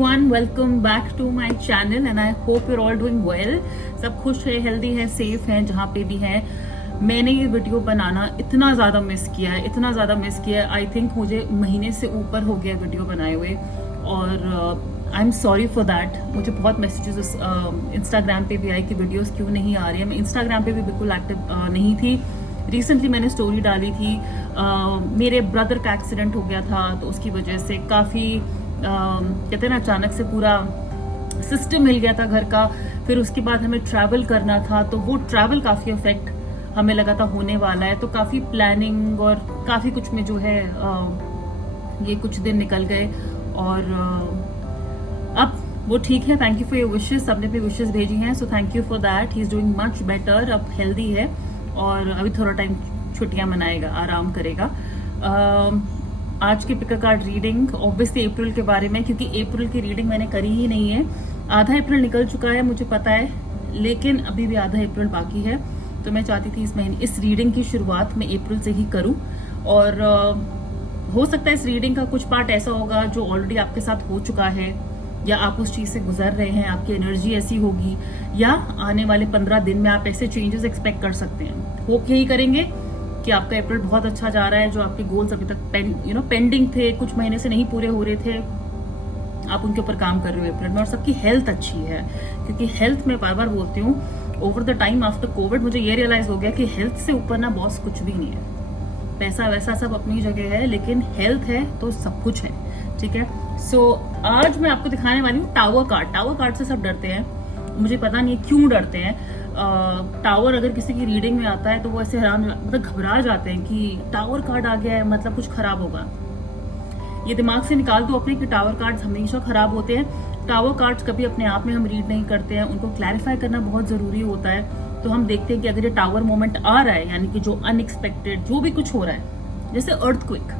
everyone, welcome back to my channel and I hope you're all doing well. सब खुश है, healthy है, safe हैं जहाँ पे भी हैं. मैंने ये वीडियो बनाना इतना ज़्यादा मिस किया है. आई थिंक मुझे महीने से ऊपर हो गया वीडियो बनाए हुए और I am sorry for that. मुझे बहुत मैसेजेस इंस्टाग्राम पे भी आए कि वीडियोस क्यों नहीं आ रही है. मैं इंस्टाग्राम पे भी बिल्कुल एक्टिव नहीं थी. रिसेंटली मैंने स्टोरी डाली थी. मेरे ब्रदर का एक्सीडेंट हो गया था तो उसकी वजह से काफ़ी कहते हैं ना अचानक से पूरा सिस्टम हिल गया था घर का. फिर उसके बाद हमें ट्रैवल करना था तो वो ट्रैवल काफ़ी अफेक्ट हमें लगा था होने वाला है. तो काफ़ी प्लानिंग और काफ़ी कुछ में जो है ये कुछ दिन निकल गए और अब वो ठीक है. Thank you for your wishes. सबने अपनी विशेस भेजी हैं so thank you for that. He is doing much better. अब हेल्दी है और अभी थोड़ा टाइम छुट्टियां मनाएगा, आराम करेगा. आज की पिक कार्ड रीडिंग ऑब्वियसली अप्रैल के बारे में, क्योंकि अप्रैल की रीडिंग मैंने करी ही नहीं है. आधा अप्रैल निकल चुका है मुझे पता है, लेकिन अभी भी आधा अप्रैल बाकी है. तो मैं चाहती थी इस रीडिंग की शुरुआत मैं अप्रैल से ही करूं और हो सकता है इस रीडिंग का कुछ पार्ट ऐसा होगा जो ऑलरेडी आपके साथ हो चुका है या आप उस चीज़ से गुजर रहे हैं. आपकी एनर्जी ऐसी होगी या आने वाले 15 दिन में आप ऐसे चेंजेस एक्सपेक्ट कर सकते हैं. होप यही करेंगे कि आपका अप्रैल बहुत अच्छा जा रहा है. जो आपके गोल्स अभी तक पेंडिंग थे, कुछ महीने से नहीं पूरे हो रहे थे, आप उनके ऊपर काम कर रहे हो अप्रैल में. और सबकी हेल्थ अच्छी है, क्योंकि हेल्थ में बार बार बोलती हूँ over the time after Covid मुझे ये रियलाइज हो गया कि हेल्थ से ऊपर ना बॉस कुछ भी नहीं है. पैसा वैसा सब अपनी जगह है, लेकिन हेल्थ है तो सब कुछ है. ठीक है. सो आज मैं आपको दिखाने वाली हूँ टावर कार्ड. टावर कार्ड से सब डरते हैं, मुझे पता नहीं है क्यों डरते हैं. टावर अगर किसी की रीडिंग में आता है तो वो ऐसे हैरान मतलब घबरा जाते हैं कि टावर कार्ड आ गया है मतलब कुछ खराब होगा. ये दिमाग से निकाल दो अपने कि टावर कार्ड्स हमेशा खराब होते हैं. टावर कार्ड्स कभी अपने आप में हम रीड नहीं करते हैं, उनको क्लैरिफाई करना बहुत जरूरी होता है. तो हम देखते हैं कि अगर ये टावर मोमेंट आ रहा है, यानी कि जो अनएक्सपेक्टेड जो भी कुछ हो रहा है, जैसे अर्थक्वेक.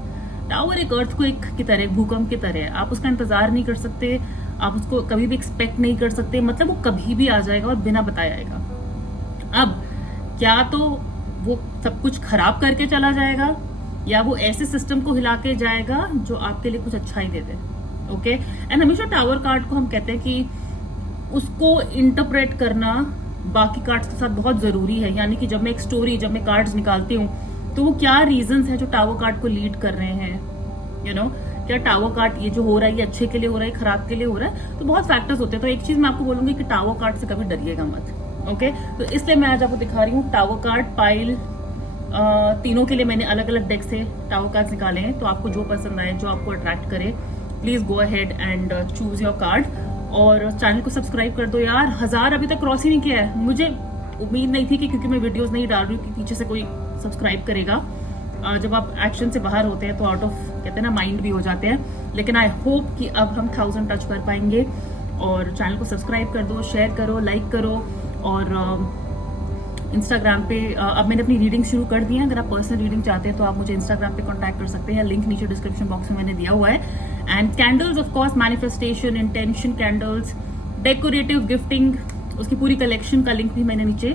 टावर एक अर्थक्वेक की तरह, भूकंप की तरह है. आप उसका इंतजार नहीं कर सकते, आप उसको कभी भी एक्सपेक्ट नहीं कर सकते. मतलब वो कभी भी आ जाएगा और बिना बताया आएगा. अब क्या तो वो सब कुछ खराब करके चला जाएगा या वो ऐसे सिस्टम को हिला के जाएगा जो आपके लिए कुछ अच्छा ही दे दे. ओके. एंड हमेशा टावर कार्ड को हम कहते हैं कि उसको इंटरप्रेट करना बाकी कार्ड्स के साथ बहुत जरूरी है. यानी कि जब मैं कार्ड्स निकालती हूँ तो वो क्या रीजंस है जो टावर कार्ड को लीड कर रहे हैं. क्या टावर कार्ड ये जो हो रहा है ये अच्छे के लिए हो रहा है, खराब के लिए हो रहा है. तो बहुत फैक्टर्स होते हैं. तो एक चीज मैं आपको बोलूंगी कि टावर कार्ड से कभी डरिएगा मत. ओके. तो इसलिए मैं आज आपको दिखा रही हूँ टावर कार्ड पाइल. तीनों के लिए मैंने अलग अलग डेक से टावर कार्ड्स निकाले हैं. तो आपको जो पसंद आए, जो आपको अट्रैक्ट करे, please go ahead and choose your card. और चैनल को सब्सक्राइब कर दो यार. 1000 अभी तक क्रॉस ही नहीं किया है. मुझे उम्मीद नहीं थी कि क्योंकि मैं वीडियोस नहीं डाल रही हूँ कि पीछे से कोई सब्सक्राइब करेगा. जब आप एक्शन से बाहर होते हैं तो आउट ऑफ कहते हैं ना माइंड भी हो जाते हैं. लेकिन आई होप कि अब हम 1000 टच कर पाएंगे. और चैनल को सब्सक्राइब कर दो, शेयर करो, लाइक करो. और इंस्टाग्राम पे अब मैंने अपनी रीडिंग शुरू कर दी है. अगर आप पर्सनल रीडिंग चाहते हैं तो आप मुझे इंस्टाग्राम पे कांटेक्ट कर सकते हैं. लिंक नीचे डिस्क्रिप्शन बॉक्स में मैंने दिया हुआ है. And candles of course, manifestation, intention candles, decorative gifting, उसकी पूरी कलेक्शन का लिंक भी मैंने नीचे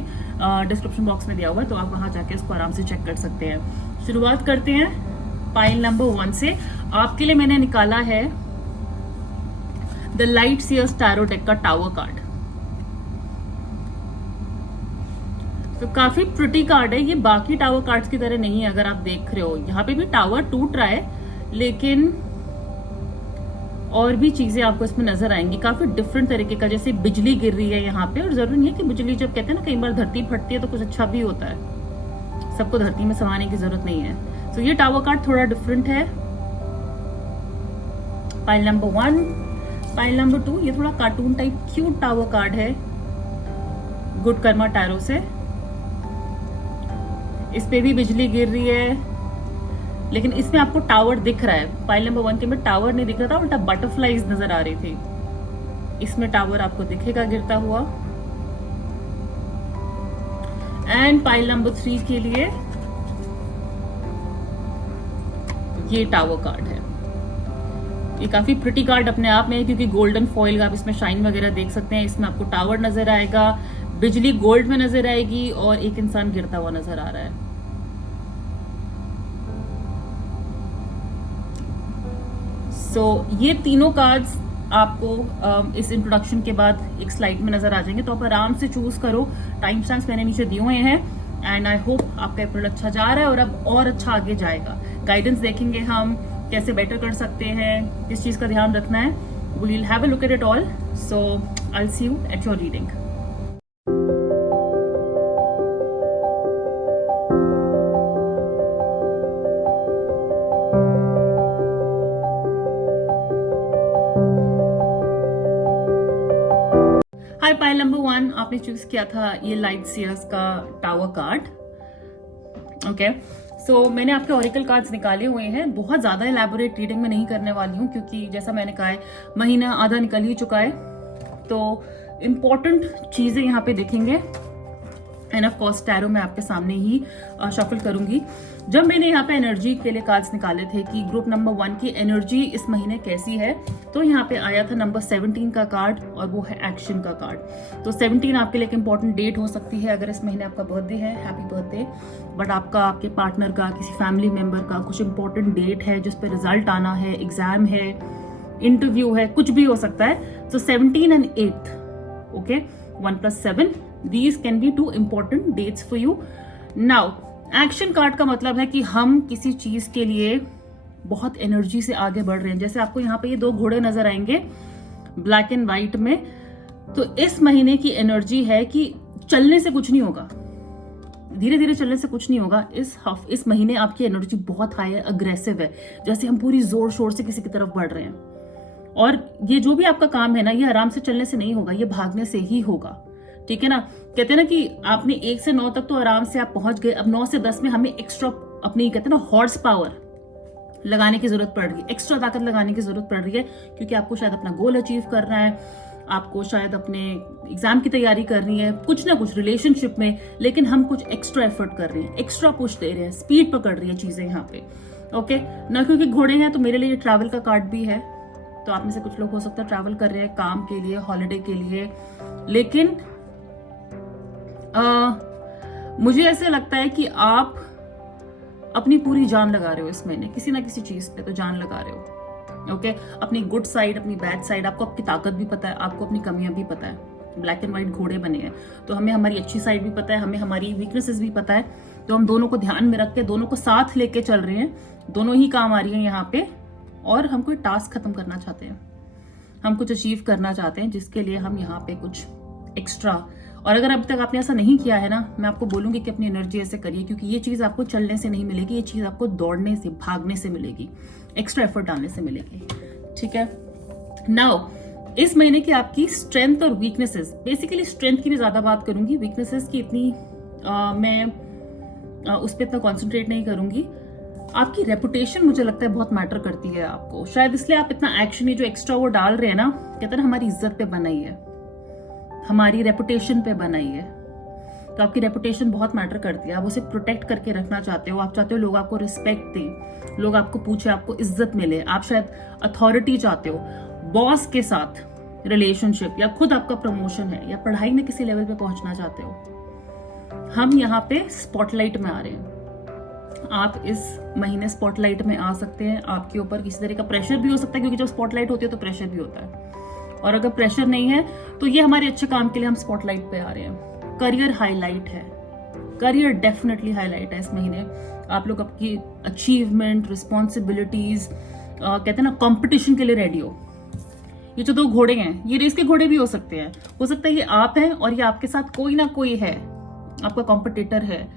डिस्क्रिप्शन बॉक्स में दिया हुआ है. तो आप वहां जाके उसको आराम से चेक कर सकते हैं. शुरुआत करते हैं पाइल नंबर 1 से. आपके लिए मैंने निकाला है the light seers tarot deck का टावर कार्ड. तो काफी प्रिटी कार्ड है ये. बाकी टावर कार्ड्स की तरह नहीं है. अगर आप देख रहे हो यहाँ पे भी टावर टूट रहा है, लेकिन और भी चीजें आपको इसमें नजर आएंगी काफी डिफरेंट तरीके का. जैसे बिजली गिर रही है यहाँ पे, और जरूरी नहीं है कि बिजली, जब कहते हैं ना कई बार धरती फटती है तो कुछ अच्छा भी होता है. सबको धरती में समाने की जरूरत नहीं है. तो ये टावर कार्ड थोड़ा डिफरेंट है. Pile number 1. पाइल नंबर 2, ये थोड़ा cartoon type cute tower card है गुड कर्मा टैरो से. इस पे भी बिजली गिर रही है, लेकिन इसमें आपको टावर दिख रहा है. पाइल नंबर 1 के में टावर नहीं दिख रहा था, उल्टा बटरफ्लाईज नजर आ रही थी. इसमें टावर आपको दिखेगा गिरता हुआ. एंड पाइल नंबर 3 के लिए ये टावर कार्ड है. ये काफी प्रिटी कार्ड अपने आप में है, क्योंकि गोल्डन फॉइल आप इसमें शाइन वगैरह देख सकते हैं. इसमें आपको टावर नजर आएगा, बिजली गोल्ड में नजर आएगी और एक इंसान गिरता हुआ नजर आ रहा है. सो ये तीनों कार्ड्स आपको इस इंट्रोडक्शन के बाद एक स्लाइड में नजर आ जाएंगे, तो आप आराम से चूज करो। टाइम स्टैम्प्स मैंने नीचे दिए हुए हैं एंड आई होप आपका अप्रैल अच्छा जा रहा है और अब और अच्छा आगे जाएगा। गाइडेंस देखेंगे हम कैसे बेटर कर सकते हैं, किस चीज का ध्यान रखना है। We will have a look at it all, so I will see you at your reading. Hi, pile number 1 आपने चूज किया था ये लाइट सीयर्स का टावर कार्ड। ओके, सो मैंने आपके ऑरिकल कार्ड्स निकाले हुए हैं। बहुत ज्यादा एलैबोरेट रीडिंग में नहीं करने वाली हूँ क्योंकि जैसा मैंने कहा है महीना आधा निकल ही चुका है, तो इम्पोर्टेंट चीजें यहाँ पे दिखेंगे। एंड ऑफ कोर्स टैरो मैं आपके सामने ही शफल करूंगी। जब मैंने यहाँ पे एनर्जी के लिए कार्ड्स निकाले थे कि ग्रुप नंबर 1 की एनर्जी इस महीने कैसी है, तो यहाँ पे आया था नंबर 17 का कार्ड और वो है एक्शन का कार्ड। तो 17 आपके लिए एक इंपॉर्टेंट डेट हो सकती है। अगर इस महीने आपका बर्थडे है, हैप्पी बर्थडे। बट आपका, आपके पार्टनर का, किसी फैमिली मेंबर का कुछ इंपॉर्टेंट डेट है जिस पे रिजल्ट आना है, एग्जाम है, इंटरव्यू है, कुछ भी हो सकता है। सो 17 and 8, okay, 1 + 7, these can be 2 important dates for you. Now, action card का मतलब है कि हम किसी चीज के लिए बहुत एनर्जी से आगे बढ़ रहे हैं। जैसे आपको यहाँ पे ये 2 घोड़े नजर आएंगे ब्लैक एंड व्हाइट में, तो इस महीने की एनर्जी है कि चलने से कुछ नहीं होगा, धीरे धीरे चलने से कुछ नहीं होगा। इस महीने आपकी एनर्जी बहुत हाई है, अग्रेसिव है, जैसे हम पूरी जोर शोर से किसी की तरफ बढ़ रहे हैं। और ये जो भी आपका काम है ना, ये आराम से चलने से नहीं होगा, ये भागने से ही होगा, ठीक है ना। कहते हैं ना कि आपने 1 से 9 तक तो आराम से आप पहुंच गए, अब 9 से 10 में हमें एक्स्ट्रा अपनी, कहते हैं ना, हॉर्स पावर लगाने की जरूरत पड़ रही है, एक्स्ट्रा ताकत लगाने की जरूरत पड़ रही है, क्योंकि आपको शायद अपना गोल अचीव करना है, आपको शायद अपने एग्जाम की तैयारी करनी है, कुछ ना कुछ रिलेशनशिप में, लेकिन हम कुछ एक्स्ट्रा एफर्ट कर रहे हैं, एक्स्ट्रा पुश दे रहे हैं, स्पीड पकड़ रही है चीजें यहाँ पे। ओके ना, क्योंकि घोड़े हैं तो मेरे लिए ट्रैवल का कार्ड भी है। तो आप में से कुछ लोग हो सकता है ट्रैवल कर रहे हैं काम के लिए, हॉलिडे के लिए, लेकिन मुझे ऐसे लगता है कि आप अपनी पूरी जान लगा रहे हो इस महीने, किसी ना किसी चीज पे तो जान लगा रहे हो। ओके, अपनी गुड साइड, अपनी बैड साइड, आपको आपकी ताकत भी पता है, आपको अपनी कमियां भी पता है। ब्लैक एंड व्हाइट घोड़े बने हैं, तो हमें हमारी अच्छी साइड भी पता है, हमें हमारी वीकनेसेस भी पता है, तो हम दोनों को ध्यान में रख के दोनों को साथ लेके चल रहे हैं, दोनों ही काम आ रही है यहाँ पे। और हम कोई टास्क खत्म करना चाहते हैं, हम कुछ अचीव करना चाहते हैं, जिसके लिए हम यहाँ पे कुछ एक्स्ट्रा। और अगर अभी तक आपने ऐसा नहीं किया है ना, मैं आपको बोलूंगी कि अपनी एनर्जी ऐसे करिए, क्योंकि ये चीज आपको चलने से नहीं मिलेगी, ये चीज आपको दौड़ने से, भागने से मिलेगी, एक्स्ट्रा एफर्ट डालने से मिलेगी, ठीक है। नाउ, इस महीने की आपकी स्ट्रेंथ और वीकनेसेस, बेसिकली स्ट्रेंथ की भी ज्यादा बात करूंगी, वीकनेसेस की इतनी मैं उस पर इतना कॉन्सेंट्रेट नहीं करूंगी। आपकी रेपुटेशन मुझे लगता है बहुत मैटर करती है आपको, शायद इसलिए आप इतना एक्शन, ये जो एक्स्ट्रा वो डाल रहे हैं ना, कहते हैं ना हमारी इज्जत पे बनाई है, हमारी रेपुटेशन पे बनाई है। तो आपकी रेपुटेशन बहुत मैटर करती है, आप उसे प्रोटेक्ट करके रखना चाहते हो, आप चाहते हो लोग आपको रिस्पेक्ट दें, लोग आपको पूछे, आपको इज्जत मिले, आप शायद अथॉरिटी चाहते हो, बॉस के साथ रिलेशनशिप, या खुद आपका प्रमोशन है, या पढ़ाई में किसी लेवल पे पहुंचना चाहते हो। हम यहाँ पे स्पॉटलाइट में आ रहे हैं, आप इस महीने स्पॉटलाइट में आ सकते हैं, आपके ऊपर किसी तरह का प्रेशर भी हो सकता है, क्योंकि जब स्पॉटलाइट होती है तो प्रेशर भी होता है, और अगर प्रेशर नहीं है तो ये हमारे अच्छे काम के लिए हम स्पॉटलाइट पे आ रहे हैं। करियर हाईलाइट है, करियर डेफिनेटली हाईलाइट है इस महीने। आप लोग आपकी अचीवमेंट, रिस्पॉन्सिबिलिटीज, कहते हैं ना, कंपटीशन के लिए रेडी हो। ये जो 2 घोड़े हैं, ये रेस के घोड़े भी हो सकते हैं, हो सकता है ये आप हैं और ये आपके साथ कोई ना कोई है, आपका कॉम्पिटिटर है,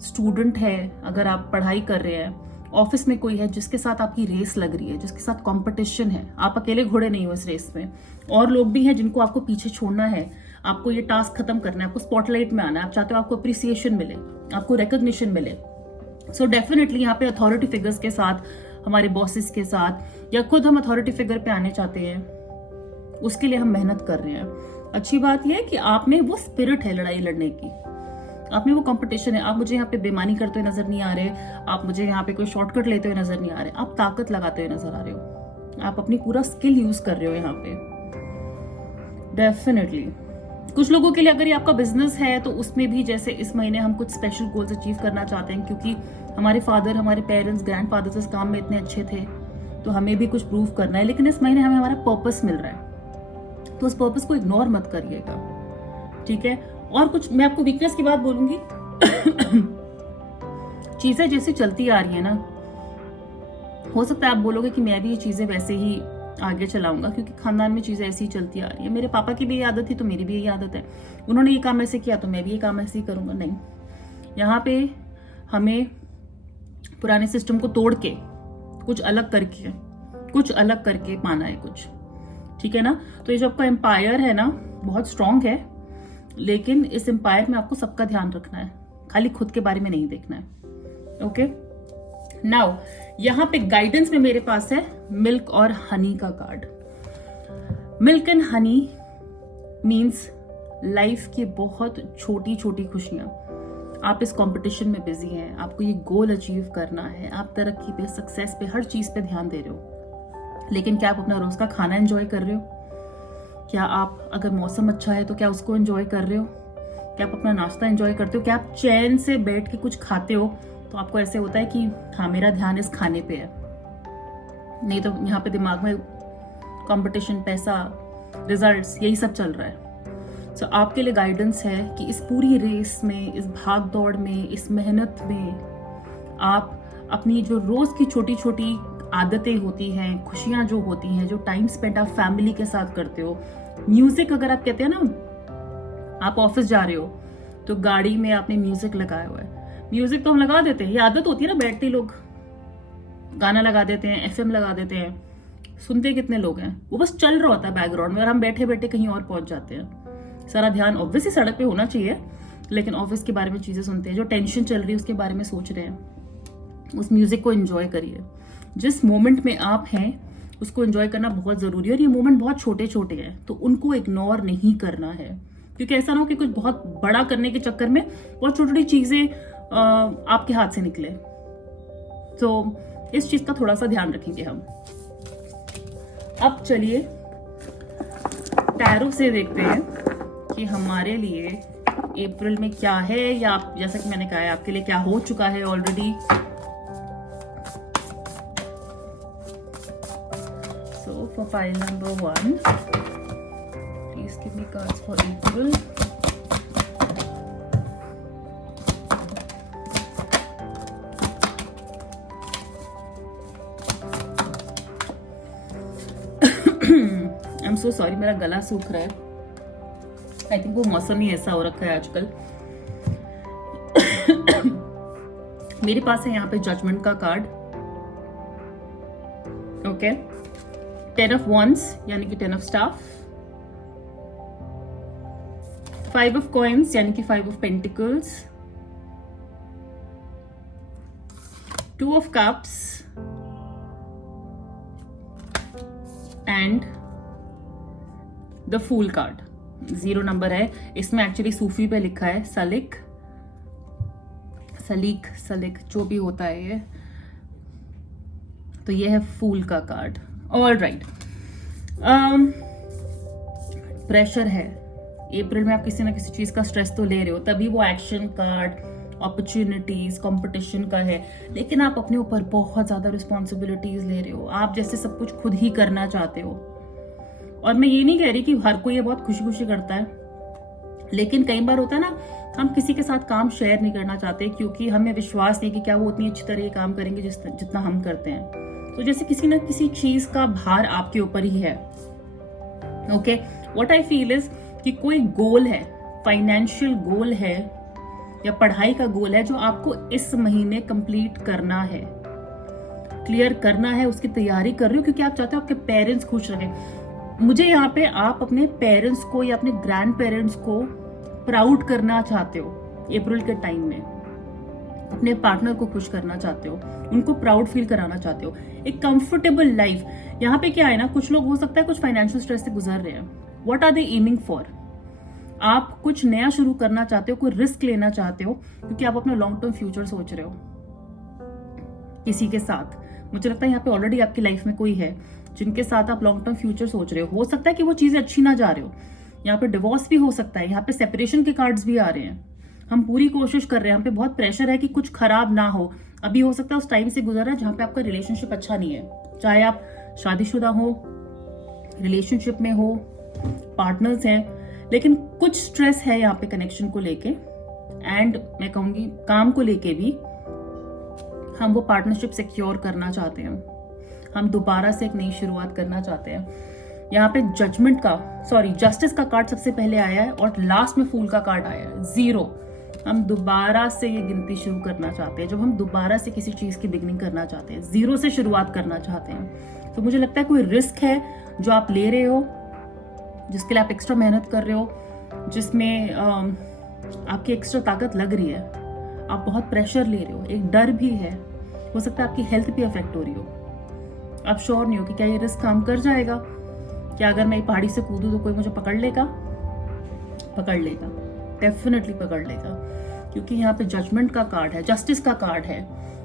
स्टूडेंट है, अगर आप पढ़ाई कर रहे हैं, ऑफिस में कोई है जिसके साथ आपकी रेस लग रही है, जिसके साथ कंपटीशन है। आप अकेले घोड़े नहीं हो इस रेस में, और लोग भी हैं जिनको आपको पीछे छोड़ना है, आपको ये टास्क खत्म करना है, आपको स्पॉटलाइट में आना है, आप चाहते हो आपको अप्रिसिएशन मिले, आपको रिकॉग्निशन मिले। सो डेफिनेटली यहाँ पे अथॉरिटी फिगर्स के साथ, हमारे बॉसेस के साथ, या खुद हम अथॉरिटी फिगर पे आने चाहते हैं, उसके लिए हम मेहनत कर रहे हैं। अच्छी बात यह है कि आप में वो स्पिरिट है लड़ाई लड़ने की, आप में वो कंपटीशन है। आप मुझे यहाँ पे बेईमानी करते हुए नजर नहीं आ रहे, आप मुझे यहाँ पे कोई शॉर्टकट लेते हुए नजर नहीं आ रहे, आप ताकत लगाते हुए नजर आ रहे हो, आप अपनी पूरा स्किल यूज कर रहे हो यहाँ पे। डेफिनेटली कुछ लोगों के लिए अगर ये आपका बिजनेस है तो उसमें भी जैसे इस महीने हम कुछ स्पेशल गोल्स अचीव करना चाहते हैं, क्योंकि हमारे फादर, हमारे पेरेंट्स, ग्रैंडफादर्स इस काम में इतने अच्छे थे, तो हमें भी कुछ प्रूव करना है, लेकिन इस महीने हमें हमारा पर्पस मिल रहा है, तो उस पर्पस को इग्नोर मत करिएगा, ठीक है। और कुछ मैं आपको वीकनेस की बात बोलूंगी। चीजें जैसे चलती आ रही है ना, हो सकता है आप बोलोगे कि मैं भी ये चीजें वैसे ही आगे चलाऊंगा, क्योंकि खानदान में चीजें ऐसी ही चलती आ रही है। मेरे पापा की भी ये आदत थी तो मेरी भी यही आदत है, उन्होंने ये काम ऐसे किया तो मैं भी ये काम ऐसे ही करूंगा। नहीं, यहाँ पे हमें पुराने सिस्टम को तोड़ के कुछ अलग करके पाना है कुछ, ठीक है ना। तो ये जो आपका एम्पायर है ना, बहुत स्ट्रांग है, लेकिन इस एम्पायर में आपको सबका ध्यान रखना है, खाली खुद के बारे में नहीं देखना है। ओके, नाउ यहां पे गाइडेंस में मेरे पास है मिल्क और हनी का card. Milk and honey means life की बहुत छोटी छोटी खुशियां। आप इस कंपटीशन में बिजी हैं, आपको ये गोल अचीव करना है, आप तरक्की पे, सक्सेस पे, हर चीज पे ध्यान दे रहे हो, लेकिन क्या आप अपना रोज का खाना एंजॉय कर रहे हो? क्या आप, अगर मौसम अच्छा है तो क्या उसको एंजॉय कर रहे हो? क्या आप अपना नाश्ता एंजॉय करते हो? क्या आप चैन से बैठ के कुछ खाते हो? तो आपको ऐसे होता है कि हाँ, मेरा ध्यान इस खाने पे है, नहीं तो यहाँ पे दिमाग में कंपटीशन, पैसा, रिजल्ट्स, यही सब चल रहा है। सो आपके लिए गाइडेंस है कि इस पूरी रेस में, इस भाग दौड़ में, इस मेहनत में आप अपनी जो रोज की छोटी छोटी आदतें होती हैं, खुशियां जो होती हैं, जो टाइम स्पेंड आप फैमिली के साथ करते हो, म्यूजिक, अगर आप कहते हैं ना, आप ऑफिस जा रहे हो तो गाड़ी में आपने म्यूजिक लगाया हुआ है। म्यूजिक तो हम लगा देते हैं, ये आदत होती है ना, बैठते लोग गाना लगा देते हैं, एफएम लगा देते हैं, सुनते कितने लोग हैं, वो बस चल रहा होता है बैकग्राउंड में और हम बैठे बैठे कहीं और पहुंच जाते हैं। सारा ध्यान ऑब्वियसली सड़क पे होना चाहिए, लेकिन ऑफिस के बारे में चीजें सुनते हैं, जो टेंशन चल रही है उसके बारे में सोच रहे हैं। उस म्यूजिक को एंजॉय करिए, जिस मोमेंट में आप हैं उसको एंजॉय करना बहुत जरूरी है। और ये मोमेंट बहुत छोटे छोटे हैं, तो उनको इग्नोर नहीं करना है, क्योंकि ऐसा ना हो कि कुछ बहुत बड़ा करने के चक्कर में बहुत छोटी छोटी चीजें आपके हाथ से निकले। तो इस चीज का थोड़ा सा ध्यान रखेंगे हम। अब चलिए टैरो से देखते हैं कि हमारे लिए अप्रैल में क्या है, या आप, जैसा कि मैंने कहा है, आपके लिए क्या हो चुका है already. So for file number 1, please give me cards for April. I am so sorry, मेरा गला सूख रहा है। आई थिंक वो मौसम ही ऐसा हो रखा है आजकल। मेरे पास है यहाँ पे जजमेंट का कार्ड, ओके, 10 ऑफ wands यानी कि 10 ऑफ स्टाफ, 5 ऑफ coins यानी कि 5 of pentacles, 2 of cups and the fool card. 0 number है, इसमें एक्चुअली सूफी पे लिखा है सलीक, जो भी होता है ये, तो ये है फूल का कार्ड। ऑल राइट, प्रेशर है अप्रैल में, आप किसी ना किसी चीज का स्ट्रेस तो ले रहे हो, तभी वो एक्शन कार्ड, अपॉर्चुनिटीज, कंपटीशन का है, लेकिन आप अपने ऊपर बहुत ज्यादा रिस्पॉन्सिबिलिटीज ले रहे हो, आप जैसे सब कुछ खुद ही करना चाहते हो। और मैं ये नहीं कह रही कि हर कोई ये बहुत खुशी खुशी करता है, लेकिन कई बार होता है ना, हम किसी के साथ काम शेयर नहीं करना चाहते क्योंकि हमें विश्वास नहीं कि क्या वो उतनी अच्छी तरह ये काम करेंगे जितना हम करते हैं। तो जैसे किसी ना किसी चीज का भार आपके ऊपर ही है। Okay, what I feel is कि कोई गोल है, फाइनेंशियल गोल है या पढ़ाई का गोल है, जो आपको इस महीने कंप्लीट करना है, क्लियर करना है, उसकी तैयारी कर रहे हो क्योंकि आप चाहते हो आपके पेरेंट्स खुश रहें। मुझे यहाँ पे आप अपने पेरेंट्स को या अपने ग्रैंड पेरेंट्स को प्राउड करना चाहते हो अप्रैल के टाइम में, अपने पार्टनर को खुश करना चाहते हो, उनको प्राउड फील कराना चाहते हो, एक कंफर्टेबल लाइफ। यहाँ पे क्या है ना, कुछ लोग हो सकता है कुछ फाइनेंशियल स्ट्रेस से गुजर रहे हैं। What are they aiming for? आप कुछ नया शुरू करना चाहते हो, कोई रिस्क लेना चाहते हो, क्योंकि आप अपना लॉन्ग टर्म फ्यूचर सोच रहे हो किसी के साथ। मुझे लगता है यहाँ पे ऑलरेडी आपकी लाइफ में कोई है जिनके साथ आप लॉन्ग टर्म फ्यूचर सोच रहे हो सकता है कि वो चीजें अच्छी ना जा रहे हो, यहाँ पे डिवोर्स भी हो सकता है, यहाँ पे सेपरेशन के कार्ड्स भी आ रहे हैं। हम पूरी कोशिश कर रहे हैं, हम पे बहुत प्रेशर है कि कुछ खराब ना हो। अभी हो सकता है उस टाइम से गुजर रहा है जहाँ पे आपका रिलेशनशिप अच्छा नहीं है, चाहे आप शादीशुदा हो, रिलेशनशिप में हो, पार्टनर्स हैं, लेकिन कुछ स्ट्रेस है यहाँ पे कनेक्शन को लेके, एंड मैं कहूंगी काम को लेके भी। हम वो पार्टनरशिप सिक्योर करना चाहते हैं, हम दोबारा से एक नई शुरुआत करना चाहते हैं। यहाँ पे जस्टिस का कार्ड सबसे पहले आया है और लास्ट में फूल का कार्ड आया है, 0। हम दोबारा से ये गिनती शुरू करना चाहते हैं। जब हम दोबारा से किसी चीज की बिगनिंग करना चाहते हैं, 0 से शुरुआत करना चाहते हैं, तो मुझे लगता है कोई रिस्क है जो आप ले रहे हो, जिसके लिए आप एक्स्ट्रा मेहनत कर रहे हो, जिसमें आपकी एक्स्ट्रा ताकत लग रही है, आप बहुत प्रेशर ले रहे हो, एक डर भी है, हो सकता है आपकी हेल्थ भी अफेक्ट हो रही हो। आप श्योर नहीं हो कि क्या ये रिस्क काम कर जाएगा, क्या अगर मैं पहाड़ी से कूदूं तो कोई मुझे पकड़ लेगा, डेफिनेटली पकड़ लेगा, क्योंकि यहाँ पे जजमेंट का कार्ड है, जस्टिस का कार्ड है,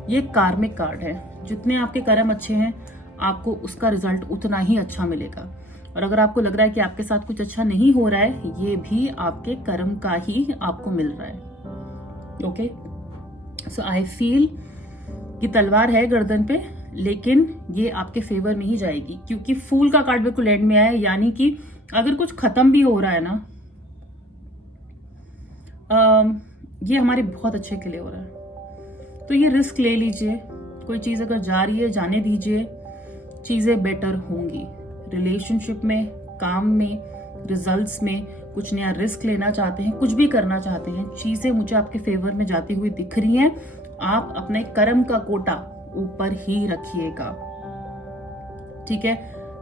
ये कार्मिक कार्ड है। जितने आपके कर्म अच्छे हैं, आपको उसका रिजल्ट उतना ही अच्छा मिलेगा। और अगर आपको लग रहा है कि आपके साथ कुछ अच्छा नहीं हो रहा है, ये भी आपके कर्म का ही आपको मिल रहा है। ओके, सो आई फील कि तलवार है गर्दन पे, लेकिन ये आपके फेवर में ही जाएगी, क्योंकि फूल का कार्ड बिल्कुल एंड में आया है। यानी कि अगर कुछ खत्म भी हो रहा है ना, ये हमारे बहुत अच्छे के लिए हो रहा है, तो ये रिस्क ले लीजिए। कोई चीज अगर जा रही है, जाने दीजिए, चीजें बेटर होंगी। रिलेशनशिप में, काम में, रिजल्ट्स में कुछ नया रिस्क लेना चाहते हैं, कुछ भी करना चाहते हैं, चीजें मुझे आपके फेवर में जाती हुई दिख रही हैं। आप अपने कर्म का कोटा ऊपर ही रखिएगा, ठीक है।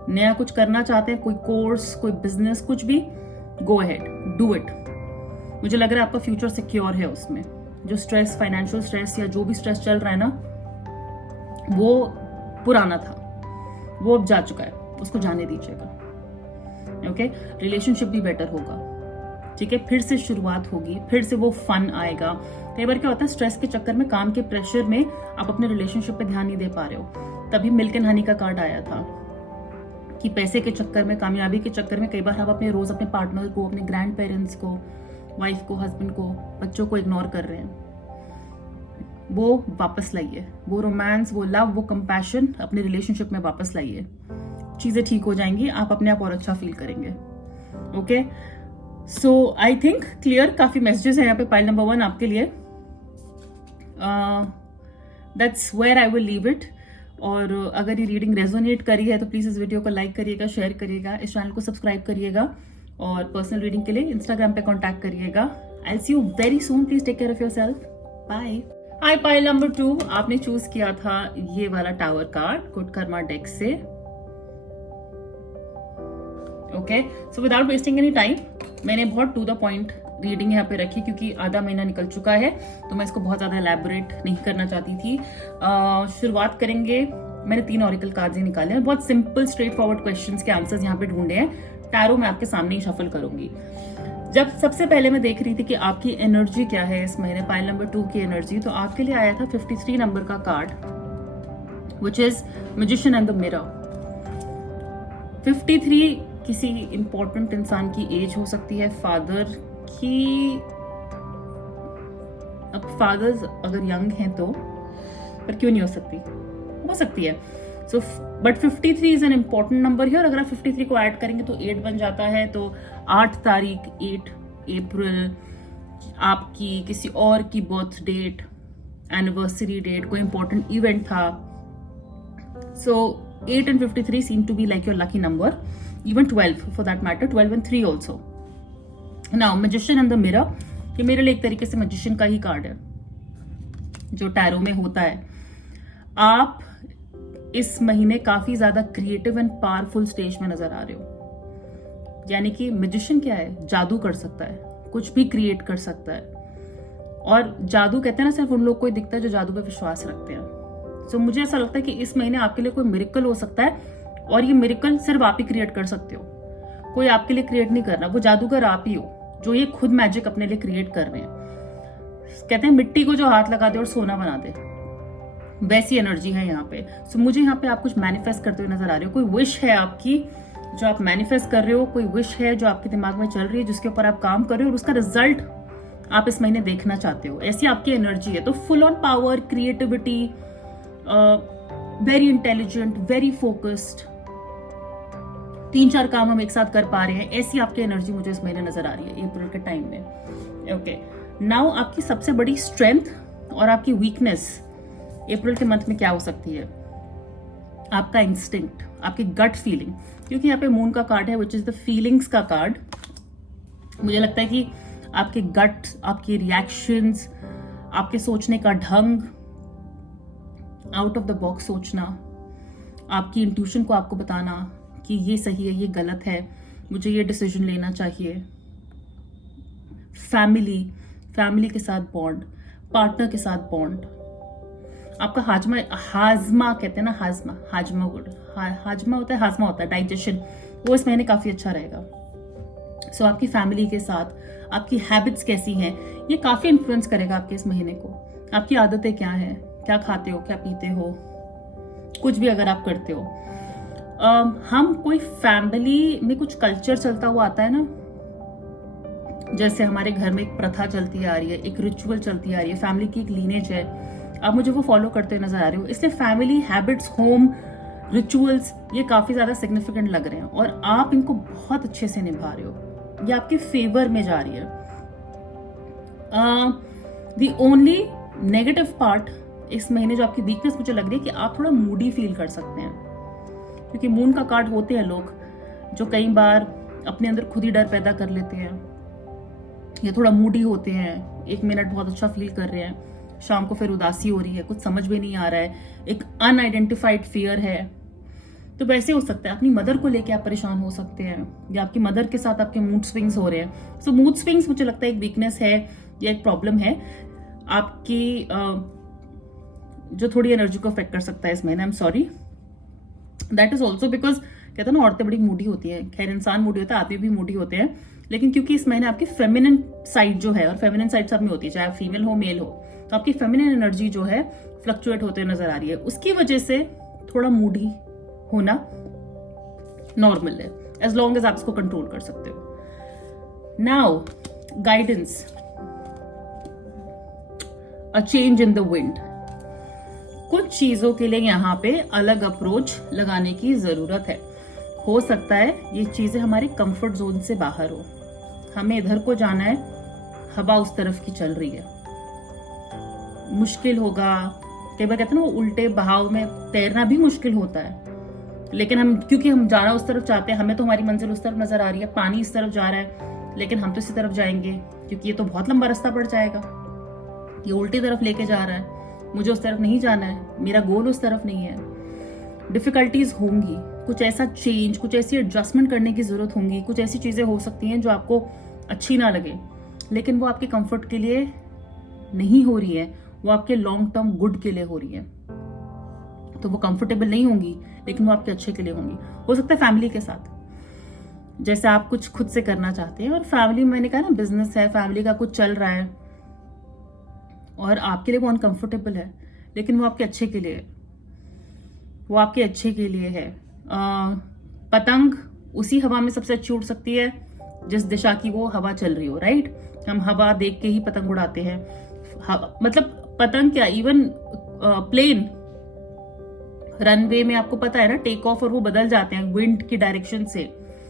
नया कुछ करना चाहते हैं, कोई कोर्स, कोई बिजनेस, कुछ भी, गो अहेड, डू इट। मुझे लग रहा है आपका फ्यूचर सिक्योर है उसमें। जो स्ट्रेस, फाइनेंशियल स्ट्रेस या जो भी स्ट्रेस चल रहा है ना, वो पुराना था, वो अब जा चुका है, उसको जाने दीजिएगा। ओके, रिलेशनशिप भी बेटर होगा, ठीक है, फिर से शुरुआत होगी, फिर से वो फन आएगा। कई बार क्या होता है, स्ट्रेस के चक्कर में, काम के प्रेशर में आप अपने रिलेशनशिप पे ध्यान नहीं दे पा रहे हो। तभी मिल्क एंड हनी का कार्ड आया था कि पैसे के चक्कर में, कामयाबी के चक्कर में कई बार आप अपने रोज अपने पार्टनर को, अपने ग्रैंड पेरेंट्स को, वाइफ को, हस्बैंड को, बच्चों को इग्नोर कर रहे हैं। वो वापस लाइए, वो रोमांस, वो लव, वो कंपैशन अपने रिलेशनशिप में वापस लाइए। चीजें ठीक हो जाएंगी, आप अपने आप और अच्छा फील करेंगे। Okay, so I think clear. काफी मैसेजेस हैं यहाँ पे। पाइल नंबर 1 आपके लिए। That's where I will leave it. और अगर ये रीडिंग रेजोनेट करी है तो प्लीज इस वीडियो को लाइक करिएगा, शेयर करिएगा, इस चैनल को सब्सक्राइब करिएगा, और पर्सनल रीडिंग के लिए इंस्टाग्राम पे कांटेक्ट करिएगा। I see you very soon. Please take care of yourself. Bye. Hi, pile number 2 आपने चूज किया था ये वाला tower card good karma deck से। Okay, so without wasting any time, मैंने बहुत टू द पॉइंट रीडिंग यहाँ पे रखी, क्योंकि आधा महीना निकल चुका है, तो मैं इसको बहुत ज्यादा एलैबोरेट नहीं करना चाहती थी। शुरुआत करेंगे। मैंने 3 ऑरिकल कार्ड्स ही निकाले हैं, बहुत सिंपल स्ट्रेट फॉरवर्ड क्वेश्चंस के आंसर्स यहाँ पे ढूंढे हैं। टैरो मैं आपके सामने ही शफल करूंगी। जब सबसे पहले मैं देख रही थी कि आपकी एनर्जी क्या है इस महीने, पाइल नंबर 2 की एनर्जी, तो आपके लिए आया था 53 नंबर का card, which is magician and the mirror. 53 किसी इंपॉर्टेंट इंसान की एज हो सकती है, फादर की। अब फादर्स अगर यंग हैं तो, पर क्यों नहीं हो सकती है। So but 53 is an important number है, और अगर आप 53 को ऐड करेंगे तो 8 बन जाता है। तो 8 तारीख, 8 अप्रैल आपकी किसी और की बर्थ डेट, एनिवर्सरी डेट, कोई इंपॉर्टेंट इवेंट था। सो 8 and 53 seem to be like your lucky number, even 12 for that matter, 12 and 3 also. Now magician and the mirror, ये मेरे लिए एक तरीके से magician का ही कार्ड है जो टैरो में होता है। आप इस महीने काफी ज्यादा क्रिएटिव एंड पावरफुल स्टेज में नजर आ रहे हो। यानी कि मैजिशियन क्या है, जादू कर सकता है, कुछ भी क्रिएट कर सकता है। और जादू कहते हैं ना, सिर्फ उन लोग को ही दिखता है जो जादू पे विश्वास रखते हैं। सो मुझे ऐसा लगता है कि इस महीने आपके लिए कोई मिरेकल हो सकता है, और ये मिरेकल सिर्फ आप ही क्रिएट कर सकते हो। कोई आपके लिए क्रिएट नहीं कर रहा, वो जादूगर आप ही हो जो ये खुद मैजिक अपने लिए क्रिएट कर रहे हैं। कहते हैं मिट्टी को जो हाथ लगा दे और सोना बना दे, वैसी एनर्जी है यहाँ पे। सो मुझे यहाँ पे आप कुछ मैनिफेस्ट करते हुए नजर आ रहे हो। कोई विश है आपकी जो आप मैनिफेस्ट कर रहे हो, कोई विश है जो आपके दिमाग में चल रही है, जिसके ऊपर आप काम कर रहे हो, और उसका रिजल्ट आप इस महीने देखना चाहते हो। ऐसी आपकी एनर्जी है। तो full on power, creativity, very intelligent, very focused, 3-4 काम हम एक साथ कर पा रहे हैं, ऐसी आपकी एनर्जी मुझे इस महीने नजर आ रही है अप्रैल के टाइम में। ओके, नाउ आपकी सबसे बड़ी स्ट्रेंथ और आपकी वीकनेस अप्रैल के मंथ में क्या हो सकती है? आपका इंस्टिंक्ट, आपकी गट फीलिंग, क्योंकि यहाँ पे मून का कार्ड है विच इज द फीलिंग्स का कार्ड। मुझे लगता है कि आपके गट, आपके रिएक्शंस, आपके सोचने का ढंग, आउट ऑफ द बॉक्स सोचना, आपकी इंट्यूशन को आपको बताना कि ये सही है, ये गलत है, मुझे ये डिसीजन लेना चाहिए। फैमिली के साथ बॉन्ड, पार्टनर के साथ बॉन्ड, आपका हाजमा कहते हैं ना, हाजमा होता है डाइजेशन, वो इस महीने काफी अच्छा रहेगा। सो आपकी फैमिली के साथ आपकी हैबिट्स कैसी हैं, ये काफी इन्फ्लुएंस करेगा आपके इस महीने को। आपकी आदतें क्या हैं, क्या खाते हो, क्या पीते हो, कुछ भी अगर आप करते हो। हम कोई फैमिली में कुछ कल्चर चलता हुआ आता है ना, जैसे हमारे घर में एक प्रथा चलती आ रही है, एक रिचुअल चलती आ रही है, फैमिली की एक लीनेज है, आप मुझे वो फॉलो करते नजर आ रहे हो। इसलिए फैमिली हैबिट्स, होम रिचुअल्स, ये काफी ज्यादा सिग्निफिकेंट लग रहे हैं और आप इनको बहुत अच्छे से निभा रहे हो, ये आपके फेवर में जा रही है। द ओनली नेगेटिव पार्ट इस महीने जो आपकी वीकनेस मुझे लग रही है कि आप थोड़ा मूडी फील कर सकते हैं, क्योंकि मून का कार्ड होते हैं लोग जो कई बार अपने अंदर खुद ही डर पैदा कर लेते हैं या थोड़ा मूडी होते हैं। 1 मिनट बहुत अच्छा फील कर रहे हैं, शाम को फिर उदासी हो रही है, कुछ समझ में नहीं आ रहा है, एक अनआइडेंटिफाइड फियर है। तो वैसे हो सकता है अपनी मदर को लेके आप परेशान हो सकते हैं, या आपकी मदर के साथ आपके मूड स्विंग्स हो रहे हैं। सो मूड स्विंग्स मुझे लगता है एक वीकनेस है या एक प्रॉब्लम है आपकी, जो थोड़ी एनर्जी को अफेक्ट कर सकता है इस महीने। I am sorry, that is also because कहते हैं ना औरतें बड़ी मूडी होती है, खैर इंसान मूडी होता है, आदमी भी मूडी होते हैं, लेकिन क्योंकि इस महीने आपकी फेमिनिन साइड जो है, और फेमिनिन साइड सब में होती है, चाहे आप फीमेल हो मेल हो, तो आपकी फेमिनिन एनर्जी जो है फ्लक्चुएट होते नजर आ रही है। उसकी वजह से थोड़ा मूडी होना नॉर्मल है, एज लॉन्ग एज आप इसको कंट्रोल कर सकते हो। Now guidance, a change in the wind, कुछ चीजों के लिए यहाँ पे अलग अप्रोच लगाने की जरूरत है। हो सकता है ये चीजें हमारे कंफर्ट जोन से बाहर हो, हमें इधर को जाना है, हवा उस तरफ की चल रही है, मुश्किल होगा। कई बार कहते हैं ना वो उल्टे बहाव में तैरना भी मुश्किल होता है, लेकिन हम क्योंकि हम जाना उस तरफ चाहते हैं, हमें तो हमारी मंजिल उस तरफ नजर आ रही है, पानी इस तरफ जा रहा है, लेकिन हम तो इसी तरफ जाएंगे क्योंकि ये तो बहुत लंबा रास्ता पड़ जाएगा, ये उल्टी तरफ लेके जा रहा है, मुझे उस तरफ नहीं जाना है, मेरा गोल उस तरफ नहीं है। डिफिकल्टीज होंगी, कुछ ऐसा चेंज, कुछ ऐसी एडजस्टमेंट करने की जरूरत होंगी, कुछ ऐसी चीजें हो सकती हैं जो आपको अच्छी ना लगे, लेकिन वो आपके कंफर्ट के लिए नहीं हो रही है, वो आपके लॉन्ग टर्म गुड के लिए हो रही है। तो वो कंफर्टेबल नहीं होंगी, लेकिन वो आपके अच्छे के लिए होंगी। हो सकता है फैमिली के साथ, जैसे आप कुछ खुद से करना चाहते हैं और फैमिली में, मैंने कहा ना बिजनेस है, फैमिली का कुछ चल रहा है और आपके लिए वो अनकंफर्टेबल है, लेकिन वो आपके अच्छे के लिए है, वो आपके अच्छे के लिए है। पतंग उसी हवा में सबसे अच्छी उड़ सकती है जिस दिशा की वो हवा चल रही हो, राइट। हम हवा देख के ही पतंग उड़ाते हैं, मतलब पतंग क्या, इवन प्लेन रनवे में आपको पता है ना, टेक ऑफ और वो बदल जाते हैं विंड की डायरेक्शन से,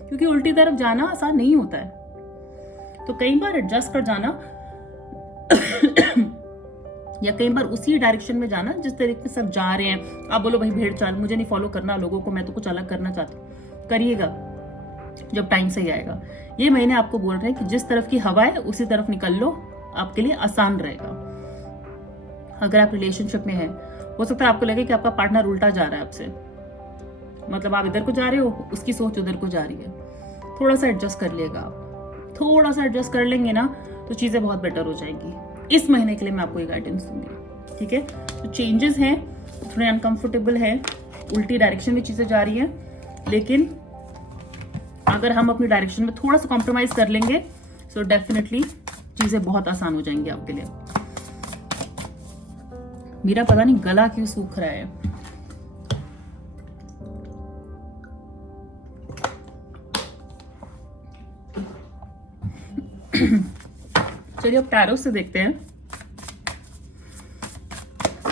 क्योंकि उल्टी तरफ जाना आसान नहीं होता है। तो कई बार एडजस्ट कर जाना या कई बार उसी डायरेक्शन में जाना जिस तरीके से सब जा रहे हैं। आप बोलो भाई भेड़ चाल, मुझे नहीं फॉलो करना लोगों को, मैं तो कुछ अलग करना चाहती हूँ, करिएगा जब टाइम सही आएगा। ये महीने आपको बोल रहे हैं कि जिस तरफ की हवा है उसी तरफ निकल लो, आपके लिए आसान रहेगा। अगर आप रिलेशनशिप में हैं, हो सकता है आपको लगे कि आपका पार्टनर उल्टा जा रहा है आपसे, मतलब आप इधर को जा रहे हो, उसकी सोच उधर को जा रही है। थोड़ा सा एडजस्ट कर लिएगा आप, थोड़ा सा एडजस्ट कर लेंगे ना तो चीजें बहुत बेटर हो जाएंगी। इस महीने के लिए मैं आपको ये गाइडेंस दूंगी, ठीक है। तो चेंजेस हैं, थोड़े अनकंफर्टेबल है, उल्टी डायरेक्शन में चीजें जा रही हैं, लेकिन अगर हम अपनी डायरेक्शन में थोड़ा सा कॉम्प्रोमाइज कर लेंगे तो डेफिनेटली चीजें बहुत आसान हो जाएंगी आपके लिए। मेरा पता नहीं गला क्यों सूख रहा है। चलिए अब टैरो से देखते हैं।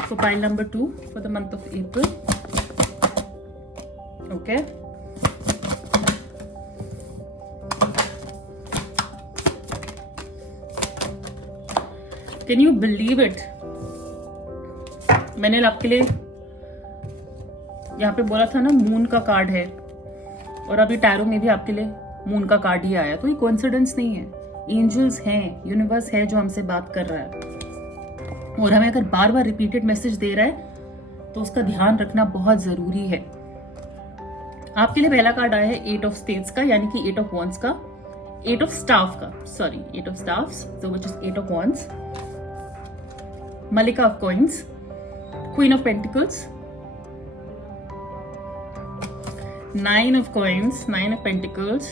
तो pile number 2 for the month of April. Okay can you believe it, मैंने आपके लिए यहाँ पे बोला था ना मून का कार्ड है, और अभी टैरो में भी आपके लिए मून का कार्ड ही आया। तो ये कोइंसिडेंस नहीं है, एंजल्स हैं, यूनिवर्स है जो हमसे बात कर रहा है, और हमें अगर बार बार रिपीटेड मैसेज दे रहा है तो उसका ध्यान रखना बहुत जरूरी है। आपके लिए पहला कार्ड आया है 8 ऑफ स्टेट्स का, यानी कि 8 ऑफ वॉन्ड्स का, 8 ऑफ स्टाफ का, sorry 8 of staffs, so which is 8 of wands, Malika of coins, Queen of Pentacles, 9 of coins, 9 of Pentacles,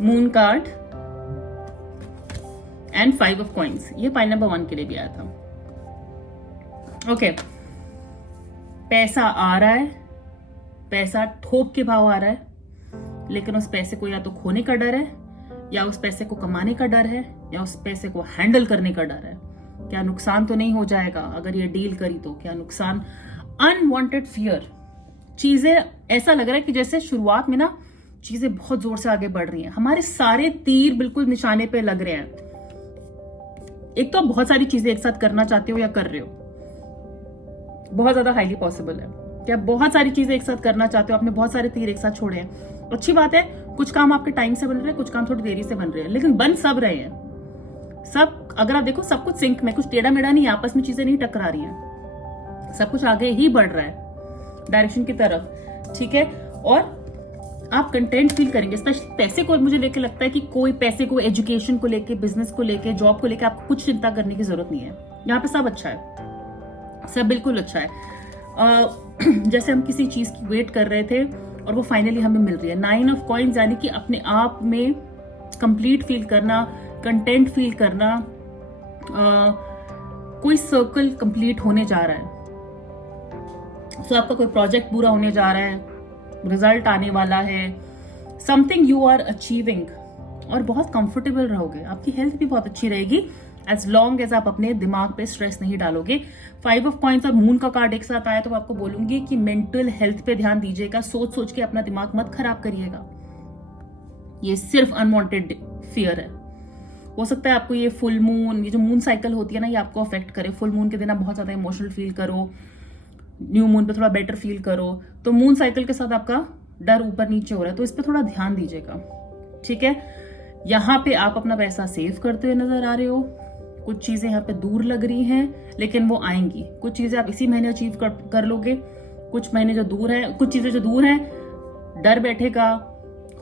Moon card and 5 of coins। ये पाइल नंबर 1 के लिए भी आया था। ओके, पैसा आ रहा है, पैसा थोक के भाव आ रहा है, लेकिन उस पैसे को या तो खोने का डर है, या उस पैसे को कमाने का डर है, या उस पैसे को हैंडल करने का डर है। क्या नुकसान तो नहीं हो जाएगा अगर ये डील करी तो, क्या नुकसान, अनवांटेड फियर। चीजें ऐसा लग रहा है कि जैसे शुरुआत में ना चीजें बहुत जोर से आगे बढ़ रही हैं, हमारे सारे तीर बिल्कुल निशाने पे लग रहे हैं। एक तो आप बहुत सारी चीजें एक साथ करना चाहते हो या कर रहे हो, बहुत ज्यादा हाईली पॉसिबल है कि आप बहुत सारी चीजें एक साथ करना चाहते हो, आपने बहुत सारे तीर एक साथ छोड़े हैं। अच्छी बात है, कुछ काम आपके टाइम से बन रहे हैं, कुछ काम थोड़ी देरी से बन रहे हैं, लेकिन बन सब रहे हैं। सब, अगर आप देखो, सब कुछ सिंक में, कुछ टेढ़ा मेढ़ा नहीं, आपस में चीजें नहीं टकरा रही हैं, सब कुछ आगे ही बढ़ रहा है डायरेक्शन की तरफ, ठीक है। और आप कंटेंट फील करेंगे, स्पेशली पैसे को मुझे लेके लगता है कि कोई पैसे को, एजुकेशन को लेके, बिजनेस को लेके, जॉब को लेके आपको कुछ चिंता करने की जरूरत नहीं है। यहाँ पे सब अच्छा है, सब बिल्कुल अच्छा है। जैसे हम किसी चीज की वेट कर रहे थे और वो फाइनली हमें मिल रही है। 9 ऑफ कॉइंस, यानी कि अपने आप में कंप्लीट फील करना, कंटेंट फील करना, कोई सर्कल कंप्लीट होने जा रहा है। तो आपका कोई प्रोजेक्ट पूरा होने जा रहा है, रिजल्ट आने वाला है, समथिंग यू आर अचीविंग, और बहुत कंफर्टेबल रहोगे। आपकी हेल्थ भी बहुत अच्छी रहेगी एज लॉन्ग एज आप अपने दिमाग पे स्ट्रेस नहीं डालोगे। 5 ऑफ कॉइंस और मून का कार्ड एक साथ आया तो आपको बोलूंगी कि मेंटल हेल्थ पे ध्यान दीजिएगा, सोच सोच के अपना दिमाग मत खराब करिएगा। ये सिर्फ अनवांटेड फियर है। हो सकता है आपको ये फुल मून, ये जो मून साइकिल होती है ना, ये आपको अफेक्ट करे। फुल मून के दिन आप बहुत ज्यादा इमोशनल फील करो, न्यू मून पे थोड़ा बेटर फील करो, तो मून साइकिल के साथ आपका डर ऊपर नीचे हो रहा है, तो इस पे थोड़ा ध्यान दीजिएगा, ठीक है। यहाँ पे आप अपना पैसा सेव करते हुए नजर आ रहे हो, कुछ चीजें यहाँ पे दूर लग रही हैं लेकिन वो आएंगी। कुछ चीजें आप इसी महीने अचीव कर लोगे, कुछ महीने जो दूर है, कुछ चीजें जो दूर हैं, डर बैठेगा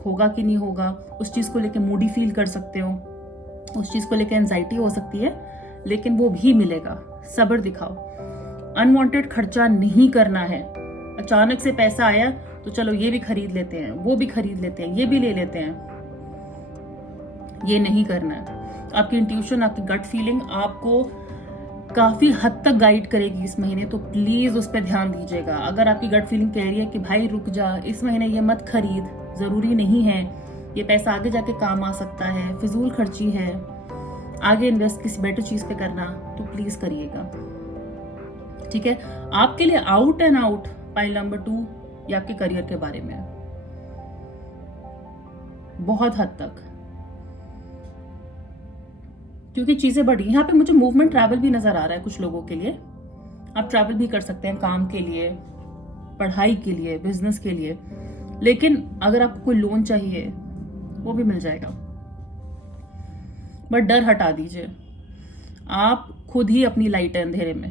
होगा कि नहीं होगा, उस चीज को लेके मूडी फील कर सकते हो, उस चीज को लेके एंजाइटी हो सकती है, लेकिन वो भी मिलेगा। सब्र दिखाओ, अनवांटेड खर्चा नहीं करना है। अचानक से पैसा आया तो चलो ये भी खरीद लेते हैं, वो भी खरीद लेते हैं, ये भी ले लेते हैं, ये नहीं करना है। आपकी इंट्यूशन, आपकी गट फीलिंग आपको काफी हद तक गाइड करेगी इस महीने, तो प्लीज उस पर ध्यान दीजिएगा। अगर आपकी गट फीलिंग कह रही है कि भाई रुक जा, इस महीने ये मत खरीद, जरूरी नहीं है, ये पैसा आगे जाके काम आ सकता है, फिजूल खर्ची है, आगे इन्वेस्ट किसी बेटर चीज पे करना, तो प्लीज करिएगा, ठीक है। आपके लिए out and out pile number 2 ये आपके करियर के बारे में है, बहुत हद तक, क्योंकि चीजें बढ़ी। यहाँ पे मुझे मूवमेंट, ट्रैवल भी नजर आ रहा है कुछ लोगों के लिए। आप ट्रैवल भी कर सकते हैं काम के लिए, पढ़ाई के लिए, बिजनेस के लिए, लेकिन अगर आपको कोई लोन चाहिए वो भी मिल जाएगा। बट डर हटा दीजिए, आप खुद ही अपनी लाइट है अंधेरे में,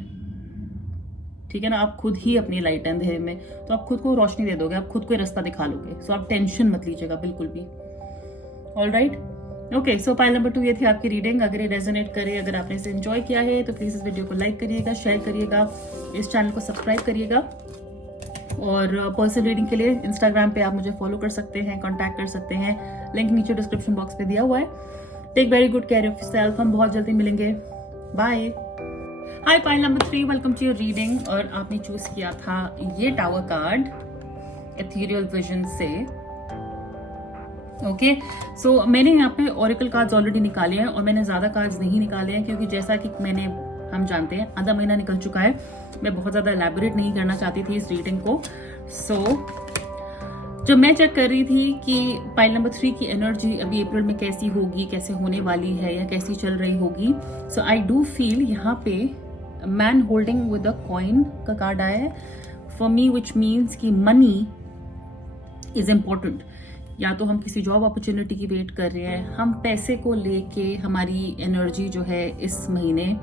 ठीक है ना, आप खुद ही अपनी लाइट है अंधेरे में, तो आप खुद को रोशनी दे दोगे, आप खुद को रास्ता दिखा लोगे। सो आप टेंशन मत लीजिएगा बिल्कुल भी। ऑल राइट, ओके, सो पाइल नंबर 2 ये थी आपकी रीडिंग। अगर ये रेजोनेट करे, अगर आपने इसे एंजॉय किया है तो प्लीज इस वीडियो को लाइक करिएगा, शेयर करिएगा, इस चैनल को सब्सक्राइब करिएगा, और पर्सनल रीडिंग के लिए इंस्टाग्राम पे आप मुझे फॉलो कर सकते हैं, कॉन्टैक्ट कर सकते हैं, लिंक नीचे डिस्क्रिप्शन बॉक्स पे दिया हुआ है। Take very good care of yourself, हम बहुत जल्दी मिलेंगे, bye. Hi pile number 3, welcome to your reading. और आपने चूज किया था ये टावर कार्ड एथीरियल विजन से, ओके। सो मैंने यहाँ पे ऑरेकल कार्ड्स ऑलरेडी निकाले हैं, और मैंने ज्यादा कार्ड्स नहीं निकाले हैं क्योंकि जैसा कि मैंने हम जानते हैं आधा महीना निकल चुका है। मैं बहुत ज़्यादा एलैबोरेट नहीं करना चाहती थी इस रीडिंग को। जब मैं चेक कर रही थी कि पाइल नंबर 3 की एनर्जी अभी अप्रैल में कैसी होगी, कैसे होने वाली है या कैसी चल रही होगी, सो आई डू फील यहाँ पे man holding with a coin का कार्ड आया है फॉर मी, विच मीन्स कि मनी इज इम्पोर्टेंट। या तो हम किसी जॉब अपॉर्चुनिटी की वेट कर रहे हैं, हम पैसे को लेके हमारी एनर्जी जो है इस महीने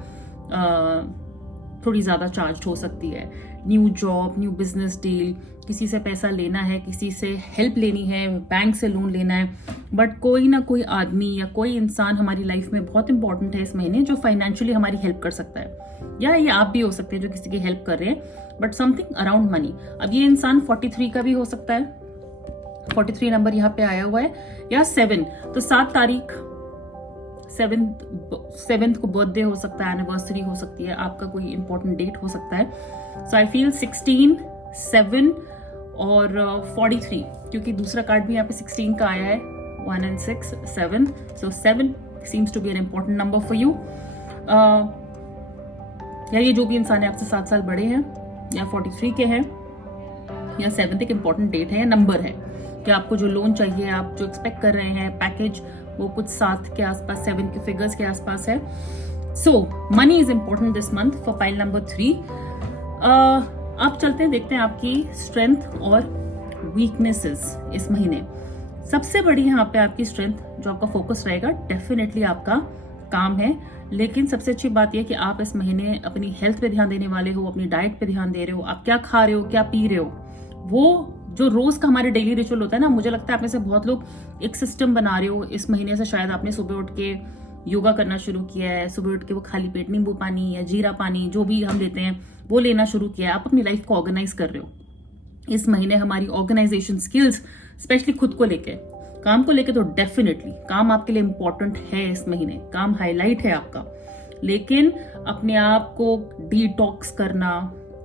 थोड़ी ज़्यादा चार्ज हो सकती है। New job, new business deal, किसी से पैसा लेना है, किसी से हेल्प लेनी है, बैंक से लोन लेना है, बट कोई ना कोई आदमी या कोई इंसान हमारी लाइफ में बहुत इंपॉर्टेंट है इस महीने जो फाइनेंशियली हमारी हेल्प कर सकता है। या ये आप भी हो सकते हैं जो किसी की हेल्प कर रहे हैं, बट समथिंग अराउंड मनी। अब ये इंसान 43 का भी हो सकता है, 43 नंबर यहाँ पे आया हुआ है, या 7, तो 7 तारीख 7th को बर्थडे हो सकता है, एनिवर्सरी हो सकती है, आपका कोई इंपॉर्टेंट डेट हो सकता है। सो आई फील 16, 7 और 43, क्योंकि दूसरा कार्ड भी यहाँ पे 16 का आया है, 1 and 6, 7, so 7 seems to be an important number for you। या ये जो भी इंसान है आपसे 7 साल बड़े हैं या 43 के हैं या 7 एक इंपॉर्टेंट डेट है या नंबर है कि आपको जो लोन चाहिए, आप जो एक्सपेक्ट कर रहे हैं पैकेज, वो कुछ 7 के आसपास, 7 के फिगर्स के आसपास है। So money is important this month for pile number 3। आप चलते हैं, देखते हैं आपकी स्ट्रेंथ और वीकनेसेस इस महीने। सबसे बड़ी यहाँ पे आपकी स्ट्रेंथ जो आपका फोकस रहेगा डेफिनेटली आपका काम है, लेकिन सबसे अच्छी बात यह कि आप इस महीने अपनी हेल्थ पे ध्यान देने वाले हो, अपनी डाइट पे ध्यान दे रहे हो, आप क्या खा रहे हो, क्या पी रहे हो। वो जो रोज का हमारे डेली रिचुअल होता है ना, मुझे लगता है आप में से बहुत लोग एक सिस्टम बना रहे हो इस महीने से। शायद आपने सुबह उठ के योगा करना शुरू किया है, सुबह उठ के वो खाली पेट नींबू पानी या जीरा पानी जो भी हम लेते हैं वो लेना शुरू किया है। आप अपनी लाइफ को ऑर्गेनाइज कर रहे हो। इस महीने हमारी ऑर्गेनाइजेशन स्किल्स, स्पेशली खुद को लेके, काम को लेके, तो डेफिनेटली काम आपके लिए इंपॉर्टेंट है इस महीने, काम हाईलाइट है आपका, लेकिन अपने आप को डिटॉक्स करना,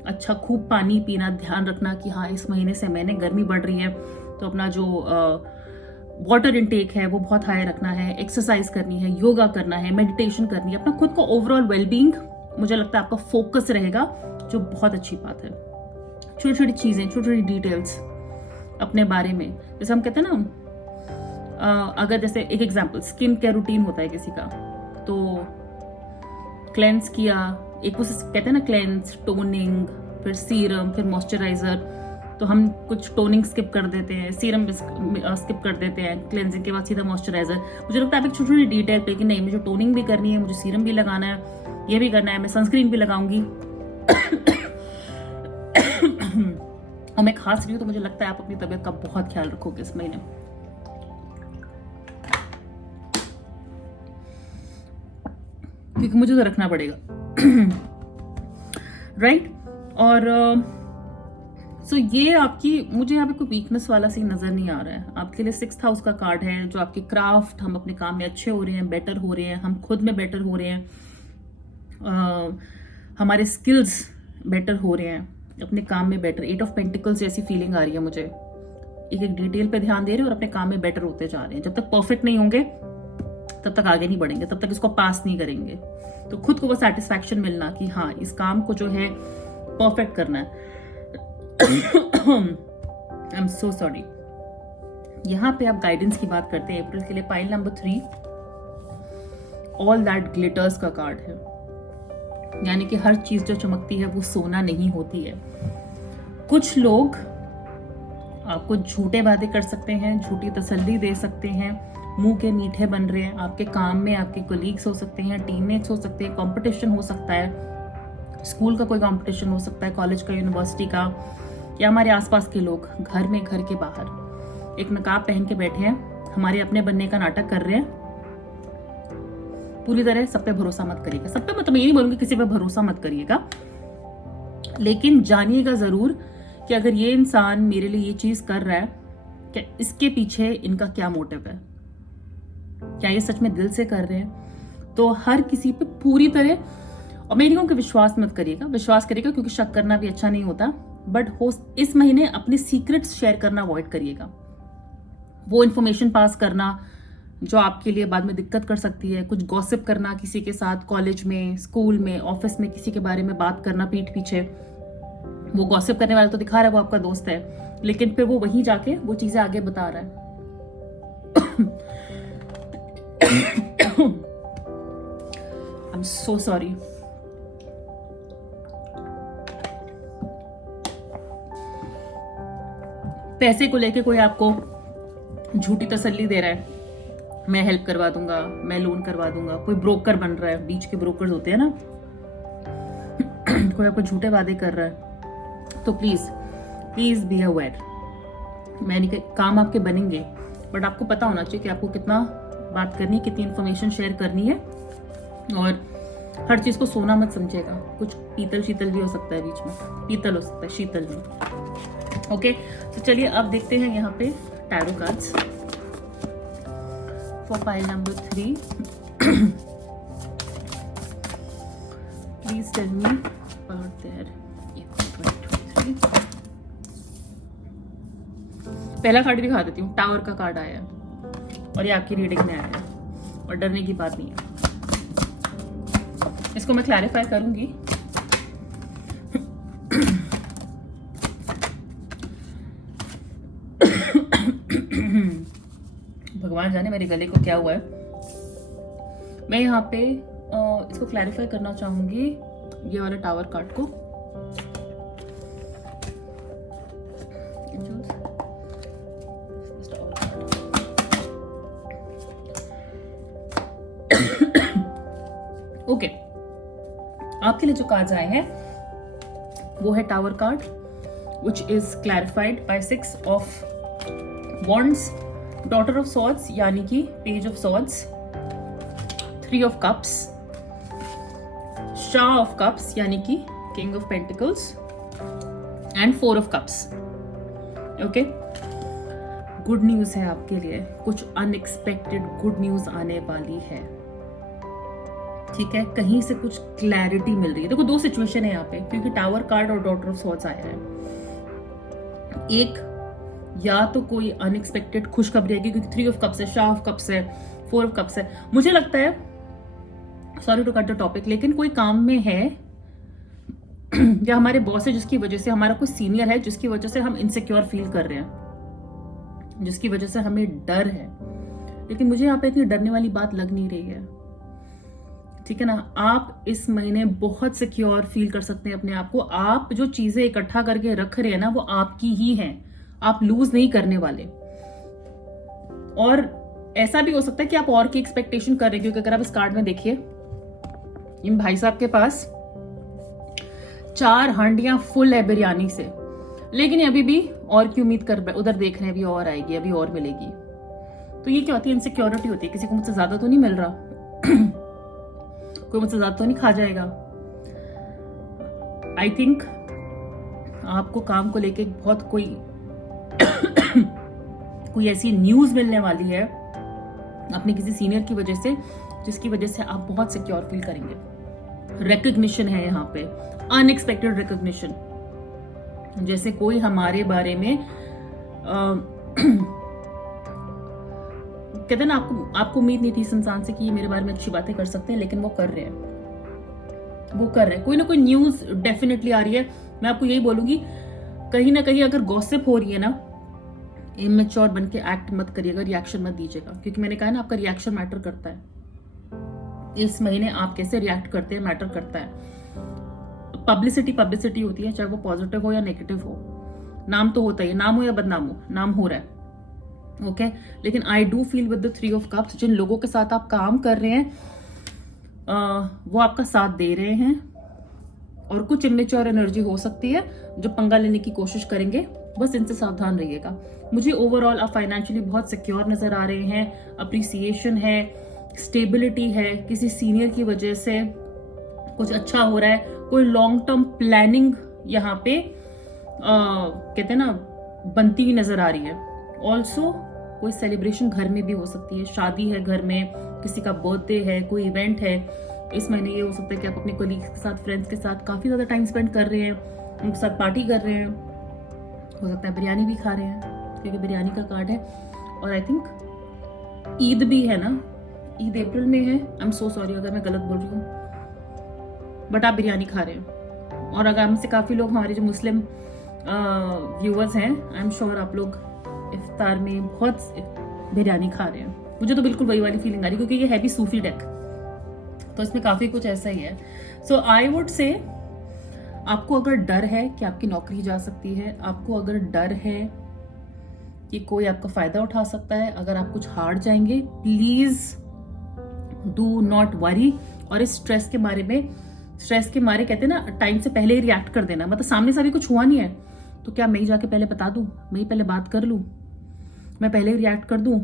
अच्छा खूब पानी पीना, ध्यान रखना कि हाँ इस महीने से मैंने गर्मी बढ़ रही है तो अपना जो वाटर इनटेक है वो बहुत हाई रखना है, एक्सरसाइज करनी है, योगा करना है, मेडिटेशन करनी है, अपना खुद को ओवरऑल वेलबींग, मुझे लगता है आपका फोकस रहेगा, जो बहुत अच्छी बात है। छोटी छोटी चीजें, छोटी छोटी डिटेल्स अपने बारे में, जैसे हम कहते हैं ना, अगर जैसे एक एग्जांपल, स्किन केयर रूटीन होता है किसी का, तो क्लेंस किया, एक वो कहते हैं ना क्लेंस, टोनिंग, फिर सीरम, फिर मॉइस्चराइजर, तो हम कुछ टोनिंग स्किप कर देते हैं, सीरम स्किप कर देते हैं, क्लेंजिंग के बाद सीधा मॉइस्चराइजर। मुझे लगता है आप एक छोटी छोटी डिटेल पे कि नहीं मुझे टोनिंग भी करनी है, मुझे सीरम भी लगाना है, ये भी करना है, मैं सनस्क्रीन भी लगाऊंगी और मैं खास रही हूँ, तो मुझे लगता है आप अपनी तबीयत का बहुत ख्याल रखोगे इस महीने। क्योंकि मुझे तो रखना पड़ेगा राइट। और सो ये आपकी, मुझे यहाँ पे कोई वीकनेस वाला सीन नजर नहीं आ रहा है। आपके लिए 6th हाउस का कार्ड है, जो आपके क्राफ्ट, हम अपने काम में अच्छे हो रहे हैं, बेटर हो रहे हैं, हम खुद में बेटर हो रहे हैं, हमारे स्किल्स बेटर हो रहे हैं, अपने काम में बेटर। 8 ऑफ पेंटिकल्स जैसी फीलिंग आ रही है मुझे, एक एक डिटेल पे ध्यान दे रहे हैं और अपने काम में बेटर होते जा रहे हैं। जब तक परफेक्ट नहीं होंगे तब तक आगे नहीं बढ़ेंगे, तब तक इसको पास नहीं करेंगे। तो खुद को वो सेटिस्फैक्शन मिलना कि हाँ इस काम को जो है परफेक्ट करना है। I am so sorry. यहां पे आप गाइडेंस की बात करते हैं अप्रैल के लिए, pile number 3 all that glitters का कार्ड है, यानी कि हर चीज जो चमकती है वो सोना नहीं होती है। कुछ लोग आपको झूठे वादे कर सकते हैं, झूठी तसल्ली दे सकते हैं, मुंह के मीठे बन रहे हैं आपके काम में। आपके कोलीग्स हो सकते हैं, टीममेट्स हो सकते हैं, कंपटीशन हो सकता है, स्कूल का कोई कंपटीशन हो सकता है, कॉलेज का, यूनिवर्सिटी का, या हमारे आसपास के लोग घर में, घर के बाहर एक नकाब पहन के बैठे हैं, हमारे अपने बनने का नाटक कर रहे हैं। पूरी तरह सब पे भरोसा मत करिएगा, सब पे, मतलब ये नहीं बोलूंगी किसी पे भरोसा मत करिएगा, लेकिन जानिएगा जरूर कि अगर ये इंसान मेरे लिए ये चीज कर रहा है, क्या इसके पीछे इनका क्या मोटिव है, क्या ये सच में दिल से कर रहे हैं। तो हर किसी पे पूरी तरह, और मैं नहीं कहूँ कि विश्वास मत करिएगा, विश्वास करिएगा क्योंकि शक करना भी अच्छा नहीं होता, बट हो इस महीने अपने सीक्रेट्स शेयर करना अवॉइड करिएगा। वो इन्फॉर्मेशन पास करना जो आपके लिए बाद में दिक्कत कर सकती है। कुछ गॉसिप करना किसी के साथ, कॉलेज में, स्कूल में, ऑफिस में किसी के बारे में बात करना पीठ पीछे। वो गॉसिप करने वाला तो दिखा रहा है वो आपका दोस्त है, लेकिन फिर वो वहीं जाके वो चीजें आगे बता रहा है। I'm so sorry. पैसे को लेके कोई आपको झूठी तसल्ली दे रहा है, मैं हेल्प करवा दूंगा, मैं लोन करवा दूंगा। कोई ब्रोकर बन रहा है, बीच के ब्रोकर्स होते हैं ना, कोई आपको झूठे वादे कर रहा है, तो प्लीज बी अवेयर। मैंने कहा काम आपके बनेंगे, बट आपको पता होना चाहिए कि आपको कितना बात करनी है, कितनी इंफॉर्मेशन शेयर करनी है, और हर चीज को सोना मत समझेगा। कुछ पीतल शीतल भी हो सकता है, बीच में पीतल हो सकता है, शीतल भी। ओके, तो चलिए अब देखते हैं यहाँ पे tarot cards for pile number 3। Please tell me about their April 2023। पहला कार्ड दिखा देती हूँ, टावर का कार्ड आया है और ये आपकी रीडिंग में आया है, और डरने की बात नहीं है। इसको मैं क्लैरिफाई करूंगी। भगवान जाने मेरे गले को क्या हुआ है। मैं यहाँ पे इसको क्लैरिफाई करना चाहूंगी, ये वाले टावर कार्ड को। ओके, आपके लिए जो कार्ड्स आए हैं वो है tower card, which is clarified by 6 of wands, daughter of swords यानी कि page of swords, 3 of cups, शाह ऑफ कप्स यानी कि king of pentacles, and 4 of cups. Okay, good news है आपके लिए, कुछ अनएक्सपेक्टेड गुड न्यूज आने वाली है। ठीक है, कहीं से कुछ क्लैरिटी मिल रही है। देखो 2 सिचुएशन है यहाँ पे, क्योंकि टावर कार्ड और डॉटर ऑफ सॉर्ड्स आया है। एक, या तो कोई अनएक्सपेक्टेड खुशखबरी है, क्योंकि 3 ऑफ कप्स है, शाह ऑफ कप्स है, 4 ऑफ कप्स है। मुझे लगता है, sorry to cut the topic, लेकिन कोई काम में है या हमारे बॉस है जिसकी वजह से, हमारा कोई सीनियर है जिसकी वजह से हम इनसिक्योर फील कर रहे हैं, जिसकी वजह से हमें डर है। लेकिन मुझे यहाँ पे इतनी डरने वाली बात लग नहीं रही है। ठीक है ना, आप इस महीने बहुत सिक्योर फील कर सकते हैं अपने आप को। आप जो चीजें इकट्ठा करके रख रहे हैं ना, वो आपकी ही हैं, आप लूज नहीं करने वाले। और ऐसा भी हो सकता है कि आप और की एक्सपेक्टेशन कर रहे हैं, क्योंकि अगर आप इस कार्ड में देखिए, इन भाई साहब के पास 4 हांडियां फुल है बिरयानी से, लेकिन ये अभी भी और की उम्मीद कर रहे हैं, उधर देख रहे हैं अभी और आएगी, अभी और मिलेगी। तो ये क्या होती है? इनसिक्योरिटी होती है, किसी को मुझसे ज्यादा तो नहीं मिल रहा, कोई मुझसे ज्यादा तो नहीं खा जाएगा। आई थिंक आपको काम को लेके बहुत कोई ऐसी न्यूज मिलने वाली है अपने किसी सीनियर की वजह से, जिसकी वजह से आप बहुत सिक्योर फील करेंगे। रिकग्निशन है यहाँ पे, अनएक्सपेक्टेड रिकग्निशन, जैसे कोई हमारे बारे में कहते हैं ना, आपको उम्मीद नहीं थी इस इंसान से कि ये मेरे बारे में अच्छी बातें कर सकते हैं, लेकिन वो कर रहे हैं। कोई ना कोई न्यूज डेफिनेटली आ रही है। मैं आपको यही बोलूंगी, कहीं ना कहीं अगर गॉसिप हो रही है ना, इमेच्योर बन के एक्ट मत करिएगा, रिएक्शन मत दीजिएगा, क्योंकि मैंने कहा ना, आपका रिएक्शन मैटर करता है। इस महीने आप कैसे रिएक्ट करते हैं मैटर करता है। पब्लिसिटी होती है, चाहे वो पॉजिटिव हो या नेगेटिव हो। नाम तो होता ही, नाम हो या बदनाम हो, नाम हो रहा है। ओके, लेकिन I do feel with the 3 of cups, जिन लोगों के साथ आप काम कर रहे हैं वो आपका साथ दे रहे हैं, और कुछ इमेच्योर एनर्जी हो सकती है जो पंगा लेने की कोशिश करेंगे, बस इनसे सावधान रहिएगा। मुझे ओवरऑल आप फाइनेंशियली बहुत सिक्योर नजर आ रहे हैं, अप्रिसिएशन है, स्टेबिलिटी है, किसी सीनियर की वजह से कुछ अच्छा हो रहा है, कोई लॉन्ग टर्म प्लानिंग यहाँ पे कहते हैं ना बनती हुई नजर आ रही है। ऑल्सो कोई सेलिब्रेशन घर में भी हो सकती है, शादी है घर में, किसी का बर्थडे है, कोई इवेंट है। इस महीने ये हो सकता है कि आप अपने कोलीग्स के साथ, फ्रेंड्स के साथ काफी ज्यादा टाइम स्पेंड कर रहे हैं, उनके साथ पार्टी कर रहे हैं, हो सकता है बिरयानी भी खा रहे हैं, क्योंकि बिरयानी का कार्ड है। और आई थिंक ईद भी है ना, ईद अप्रैल में है। आई एम सो सॉरी अगर मैं गलत बोल रही हूँ, बट आप बिरयानी खा रहे हैं। और अगर हमसे काफ़ी लोग, हमारे जो मुस्लिम व्यूअर्स हैं, आई एम श्योर आप लोग इफ्तार में बहुत बिरयानी खा रहे हैं। मुझे तो बिल्कुल वही वाली फीलिंग आ रही है, क्योंकि ये है भी सूफी डेक, तो इसमें काफ़ी कुछ ऐसा ही है। सो आई वुड से, आपको अगर डर है कि आपकी नौकरी जा सकती है, आपको अगर डर है कि कोई आपका फायदा उठा सकता है, अगर आप कुछ हार जाएंगे, प्लीज डू नॉट वरी। और इस स्ट्रेस के मारे कहते हैं ना, टाइम से पहले ही रिएक्ट कर देना। मतलब सामने से भी कुछ हुआ नहीं है तो क्या मैं ही जाके पहले बता दूं, मैं ही पहले बात कर लूं, मैं पहले ही रिएक्ट कर दूं,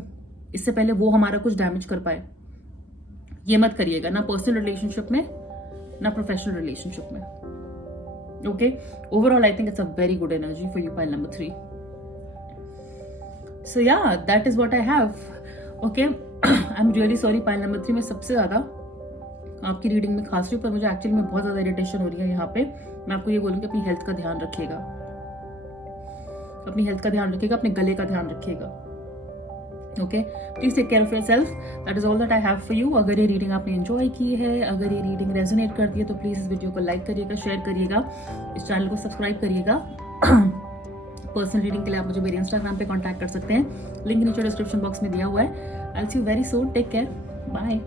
इससे पहले वो हमारा कुछ डैमेज कर पाए। ये मत करिएगा, ना पर्सनल रिलेशनशिप में ना प्रोफेशनल रिलेशनशिप में। Okay, overall I think it's a very good energy for you, pile number 3। So yeah, that is what I have. Okay, I'm really sorry, pile number 3 में सबसे ज़्यादा आपकी रीडिंग में खास रही हूँ, पर मुझे एक्चुअली में बहुत ज़्यादा इरिटेशन हो रही है यहाँ पे। मैं आपको ये बोलूँगी, अपनी हेल्थ का ध्यान रखिएगा, अपनी हेल्थ का ध्यान रखिएगा, अपने गले का ध्यान रखिएगा। Okay, please take care of yourself. That is all that I have for you. अगर ये रीडिंग आपने एंजॉय की है, अगर ये रीडिंग रेजोनेट करती है, तो प्लीज इस वीडियो को लाइक करिएगा, शेयर करिएगा, इस चैनल को सब्सक्राइब करिएगा। पर्सनल रीडिंग के लिए आप मुझे मेरे इंस्टाग्राम पे कांटेक्ट कर सकते हैं, लिंक नीचे डिस्क्रिप्शन बॉक्स में दिया हुआ है। I will see you very soon, take care, bye.